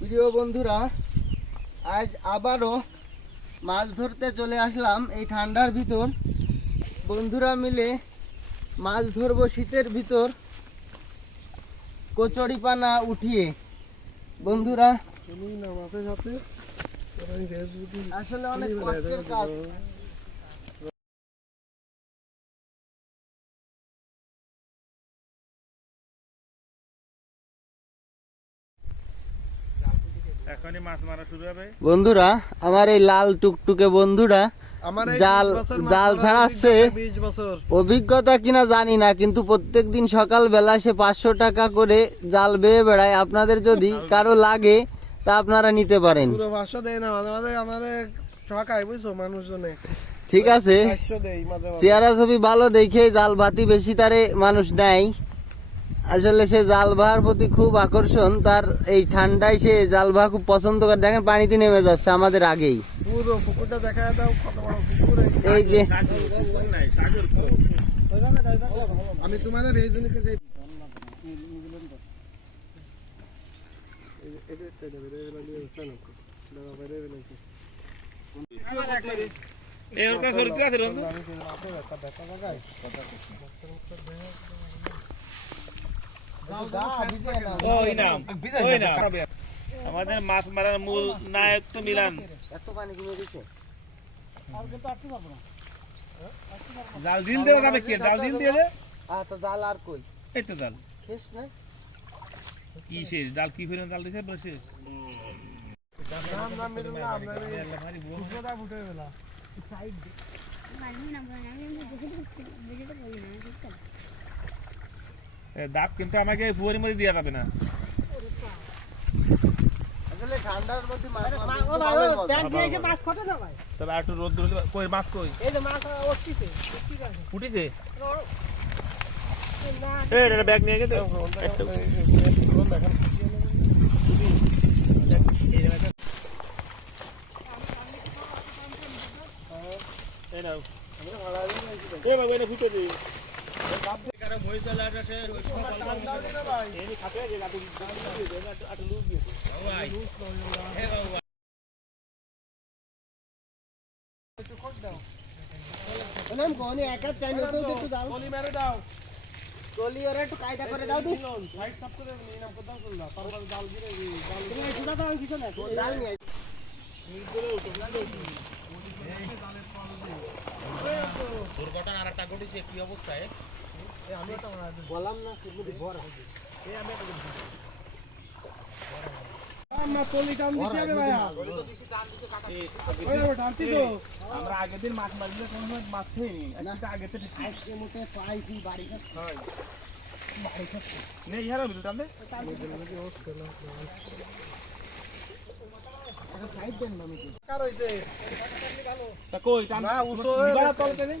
প্রিয় বন্ধুরা আজ আবারও মাছ ধরতে চলে আসলাম এই ঠান্ডার ভিতর। বন্ধুরা মিলে মাছ ধরবো শীতের ভিতর। কচুরি পানা উঠিয়ে। বন্ধুরা আসলে অনেক কষ্টের কাজ। বন্ধুরা আমার এই লাল টুকটুকে বন্ধুরা জাল- 20 বছর মাছ জাল ছাড়াচ্ছে। অভিজ্ঞতা 20 বছর। অভিজ্ঞতা কিনা জানি না কিন্তু প্রত্যেক দিন সকাল বেলা সে পাঁচশো টাকা করে জাল বেয়ে বেড়ায়। আপনাদের যদি কারও লাগে তা আপনারা নিতে পারেন। ঠিক আছে। চেহারা ছবি ভালো দেখে জাল ভাতি বেশি তারে মানুষ নেয় আসলে সে জাল ভার প্রতি খুব আকর্ষণ তার এই ঠান্ডায় সে জাল ভা খুব পছন্দ করে দেখেন পানিতে নেমে যাচ্ছে আমাদের আগেই পুরো পুকুরটা দেখা দাও কত বড় পুকুর এই। যে। আমি যাই এই ওর কাছে চরিত্র আছে রন্ধু ওই নাম ওই নাম আমাদের মাছ মারার মূল নায়ক তো মিলান। এত পানি কমে গেছে জাল দিন দিয়ে যাবে কি? জাল দিন দিয়ে দে। আহ তো জাল আর কই এই তো জাল। শেষ না কি শেষ? জাল কি ফেরেন জাল দিছে? বলে শেষ। নাম নাম না আমরা ফুটে না আসলে ঠান্ডার মধ্যে মাছ মারতে ভালোই মজা। তবে আর একটু রোদ কই মাছ কই এটা ব্যাগ নিয়ে গেছে একটা এই নাও এই বাবা এটা ফুটে এক এক টাইম একটু একটু দাও। দাও। গলি ওরা একটু কায়দা করে দাও দি। সাইড সাপ করে নিয়ে নাম কথা শুনলা তারপর জাল গিরে জাল তুমি সুদা দাও কিছু না ডাল নিয়ে বললাম না কিন্তু বড় হবে আমরা তলি টান দিতে হবে ভাইয়া ওই ও টানতি তো আমরা আগের দিন মাছ মারলে কোনো সময় মাছ খাইনি একটা আগে থেকে আজকে মোটে পাইছি বাড়ি নেই ইহারা বিদ্যুৎ আনতে সাইড দেন না আমাকে কার হইছে তা কই টান না উসো হয়ে দিবা গেছে। তলতে নেই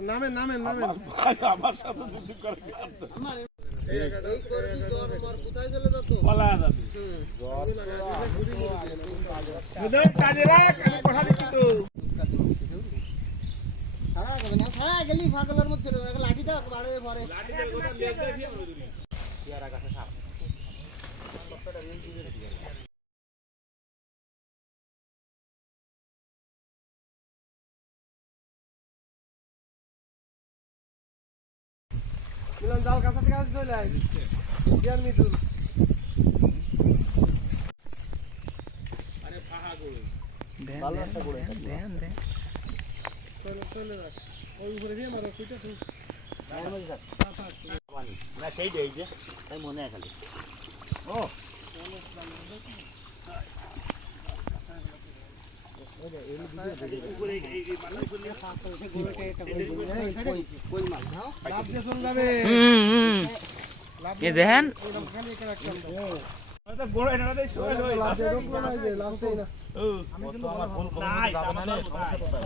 নামে নামে চাষের মধ্যে তলি টান বাজে তলি উসো হয়ে গেছে টান টাইনে ফাড়ে না তলি তলি ফাড়ে নিয়ে গেছে কোন সময় আরও নাও দিন ধরে টাইনে নিয়ে আসো ফাড়ে তো আমি আগে কাই ধরে নি কত আরও দিচ্ছে তো বাবু নামেন নামেন নামেন আমার সাথে ছাড়া গেলি ফাগলের মধ্যে লাঠি দাও বাড়বে পরে জাল কাছে কাছে চলে আয়। জ্ঞান মিটুল ভালো একটা করে চলে চলে যাক। ওই উপরে দিয়ে মারো কুইটা তুই না সেইটা এই যে তাই মনে খালি। কই যাবে দেখেন।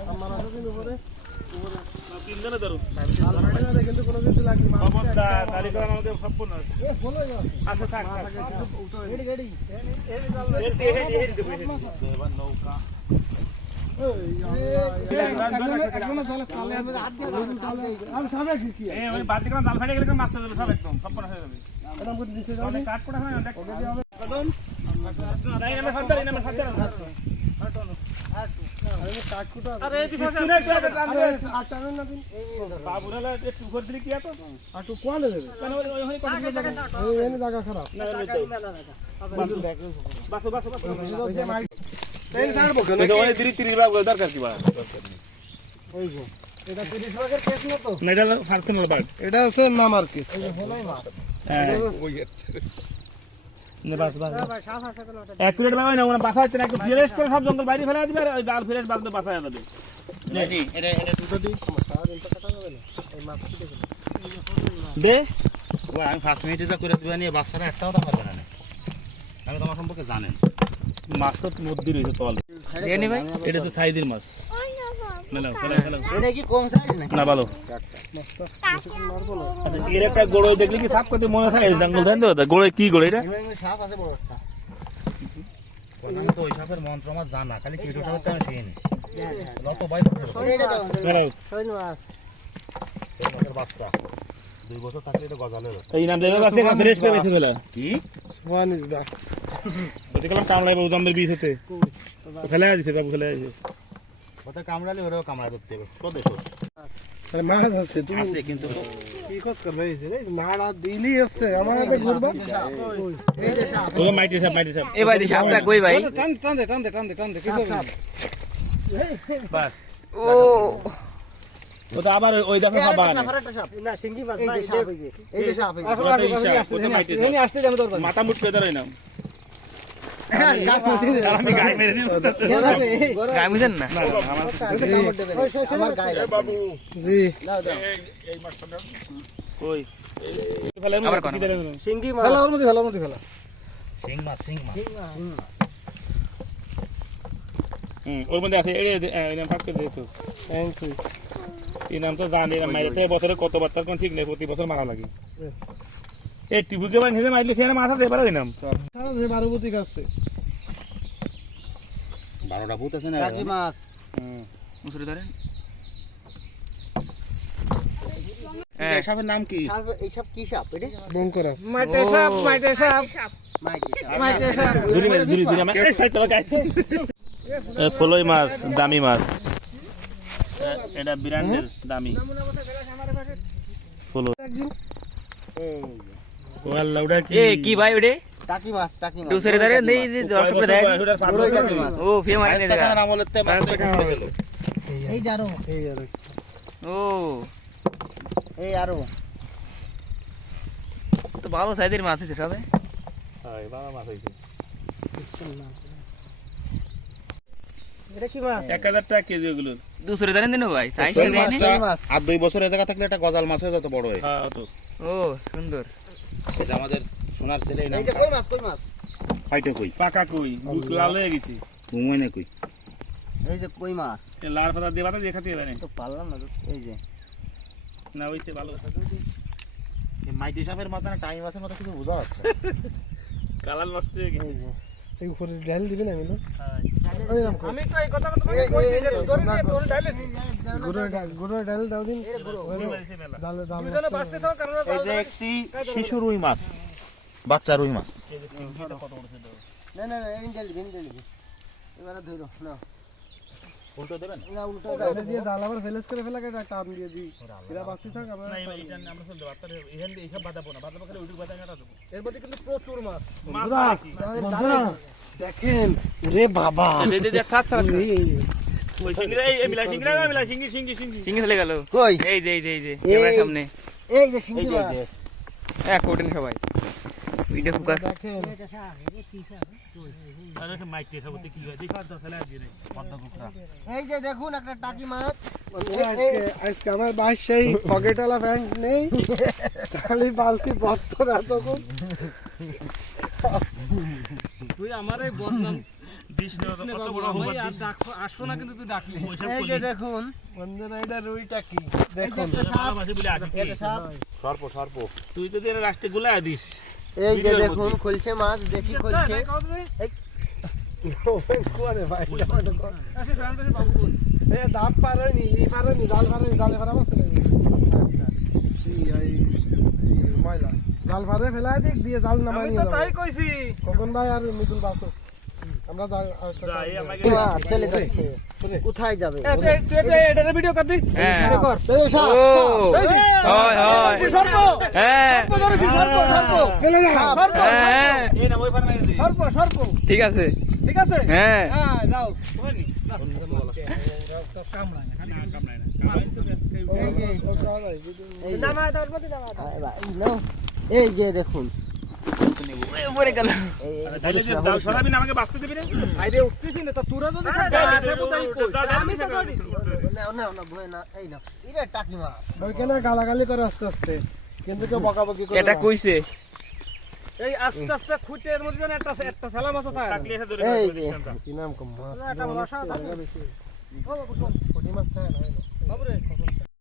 আমার ভুল তিনজনে ধরুন আচ্ছা নৌকা একদম ওই ওই ওই দরকার কি ওই এটা 30 ভাগের কেস না তো? এটা পার্সোনাল বাগ এটা আছে নামার কেস এই যে মাছ হ্যাঁ। বাস এক প্লেট না ওনা বাসা হচ্ছে না একটু ফ্রেশ করে সব জঙ্গল বাইরে ফেলে দিবে আর ওই ডাল ফ্রেশ বাদ বাসা যাবে নাকি? এটা এটা দুটো দিই সারাদিন তো কাটা যাবে না এই মাছ কি দেখো দে। ও আমি ফার্স্ট মিনিটে যা করে দিবা নিয়ে একটাও দাম পারবে না আমি তোমার সম্পর্কে জানেন মাছ তো মধ্যে রয়েছে তল ভাই। এটা তো সাইজের মাছ। না ভালো মারবো না আচ্ছা, এর একটা গোড়ো দেখলে কি সাপ করতে মনে হয় জঙ্গল ধান দেওয়া গোড়ে কি গোড়ে এটা? সাপ আছে বড় একটা। ওই সাপের মন্ত্র আমার জানা খালি কেটো সাপের আমি চিনি দেখ, দেখ। লত বাই এটা দাও বেড়াও। মাসের বাচ্চা দুই বছর থাকলে এটা গজালে হবে। এই নাম দেবে বাসে ফ্রেশ করে বেঁচে ফেলা। কি? ওয়ান ইজ দা গেলাম কামড়াই বাবু জম্বের বীজ হতে। ফেলে দিছে বাবু ফেলে দিছে। ওটা কামড়ালে ওরাও কামড়া ধরতে হবে। তো মাছ আছে তুমি আছে কিন্তু কি কত করবে এই যে মারা দিলি আছে আমার হাতে ঘুরবা? এই যে সাপ তো মাইটি সাপ। মাইটি সাপ এ ভাই সাপটা কই ভাই? টান টান দে টান দে টান দে টান দে কিছু বাস। ও। ও আবার ওই দেখো সাপ, এই যে। সাপ, এই যে। সাপ, মাথা মুট পেয়ে ধরে না ওর মধ্যে আছে এই নাম তো। জানি না মাইরে বছরে কতবার তার কোন ঠিক নেই প্রতি বছর মারা লাগে। এই টিপুকে মানে নিজে মাইলে খেয়ে মাথা দিয়ে পারে নাম সারা যে বারবতী গাছে বারোটা ভূত আছে না মাছ। মুসুরি ধরেন সাপের নাম কি? সাপ- এই সাপ কি সাপ? এটা? বঙ্কর মাইটে সাপ মাইটে সাপ। মাইটি সাপ। দূরি মাছ দূরি দূরি আমার এই সাইড গায় ফলই মাছ দামি মাছ। এটা বিরান্ডের দামি। এই ওটা কি? এ কি ভাই ওরে টাকি মাছ, টাকি মাছ। টুসরে ধরে টাকি দেই মাছ। দি দর্শক দেয়। বড়ই টাকি মাছ। ও ফির মারি নে দেখা রাজস্থানের আমলের তে মাছটা কেমন এই যে এই আর। ও। এই আরও। তো ভালো সাইজের মাছ আছে সবে। হয় মাছ এটা কি মাছ? টাকা কেজি ওগুলো দুসরে দিন ভাই? সাইজ। আর দুই বছর এ জায়গা থাকলে একটা গজাল মাছ হয়ে যেত বড় হয়ে। হ্যাঁ ও সুন্দর। এটা আমাদের সোনার ছেলে কই মাছ, কই মাছ? ফাইটে কই পাকা কই বুক লাল হয়ে গেছে ঘুমোয় না কই এই যে কই মাছ। এ লাল পাতা দিয়ে পাতা দিয়ে খাতে হবে না তো পারলাম না এই যে। না হইছে ভালো এই মাইটি সাপের মাথা না টাইম মাছের মতো কিছু বোঝা যাচ্ছে কালার নষ্ট হয়ে গেছে এই যে। না আমি তো এই কথাটা শিশু রুই মাছ বাচ্চা রুই মাছ। না, না, না, এই ডাল এই ডাল এবারে ধরো, নাও। উল্টো দেবেন? না, উল্টো দাও। দিয়ে ডাল আবার ফেলেস করে ফেলাকে একটা টান দিয়ে দিই। এরা বাঁচি থাক আমরা না এই- এইটা আমরা চলতে বাত্তার এখান দিয়ে এইসব বাতাবো না। বাতাবো খালি উঠুক বাতা কাটা দেবো এর মধ্যে কিন্তু প্রচুর মাছ। মাছ বন্ধুরা, বন্ধুরা, দেখেন রে বাবা। দে দে দে থাক থাক ওই সিঙ্গিরা এই এই মিলা সিঙ্গিরা না মিলা সিঙ্গি সিঙ্গি সিঙ্গি সিঙ্গি চলে গেল। কই? এই যে এই যে এই যে সামনে। এই যে শিঙ্গি এই যে এই মাছ। যে এক ওঠেন সবাই। ভিডিও ফোকাস এই যে দেখুন একটা টাকি মাছ। আজকে আজকে আমার বাস সেই পকেটওয়ালা প্যান্ট নেই। খালি বালতি তুই আমার এই বদনাম না, কৃষ্ণে কত বাবু বড় আমায় অপবাদ আর দিস। ডাকছো আসো না কিন্তু তুই ডাকলি। এই যে দেখুন। তুই যদি রাষ্ট্রে গুলাই দিস। এই যে দেখুন খুলছে মাছ দেখি খুলছে। ভাই এ দাপ পার হয়নি এই পার হয়নি জাল পার হয়নি জালে পারা মাছ জাল পারে ফেলাই দিক দিয়ে জাল নামাই তাই কইছি। কখন ভাই আর মিতুল বাসো আমরা যাই আমাকে চলে যাচ্ছে। কোথায় যাবে? এটার ভিডিও কর দি হ্যাঁ। এই সাপ, হয় হয়। সর্প। হ্যাঁ। সর্প সর্প ফেলে যা। সর্প হ্যাঁ। এই না ওই পার মাইরে দে সর্প সর্প। ঠিক আছে। ঠিক আছে? হ্যাঁ। হ্যাঁ যাও। এই যে দেখুন। উপরে গেল এই এই তাইলে যে দাও সরাবি না আমাকে বাঁচতে দিবি রে আইরে উঠতেছি না তা তোরা। যদি নাও নাও না ভয় না এই নাও ইরে টাকি মাছ ওইখানে গালাগালি করে আস্তে আস্তে কিন্তু কেউ বকাবকি করে এটা। কইছে এই আস্তে আস্তে খুঁটে। এর মধ্যে একটা একটা টাকলি এসে ধরে এই যে। দিস কি নাম কম মাছ মাছ থাকে না? বাবুরে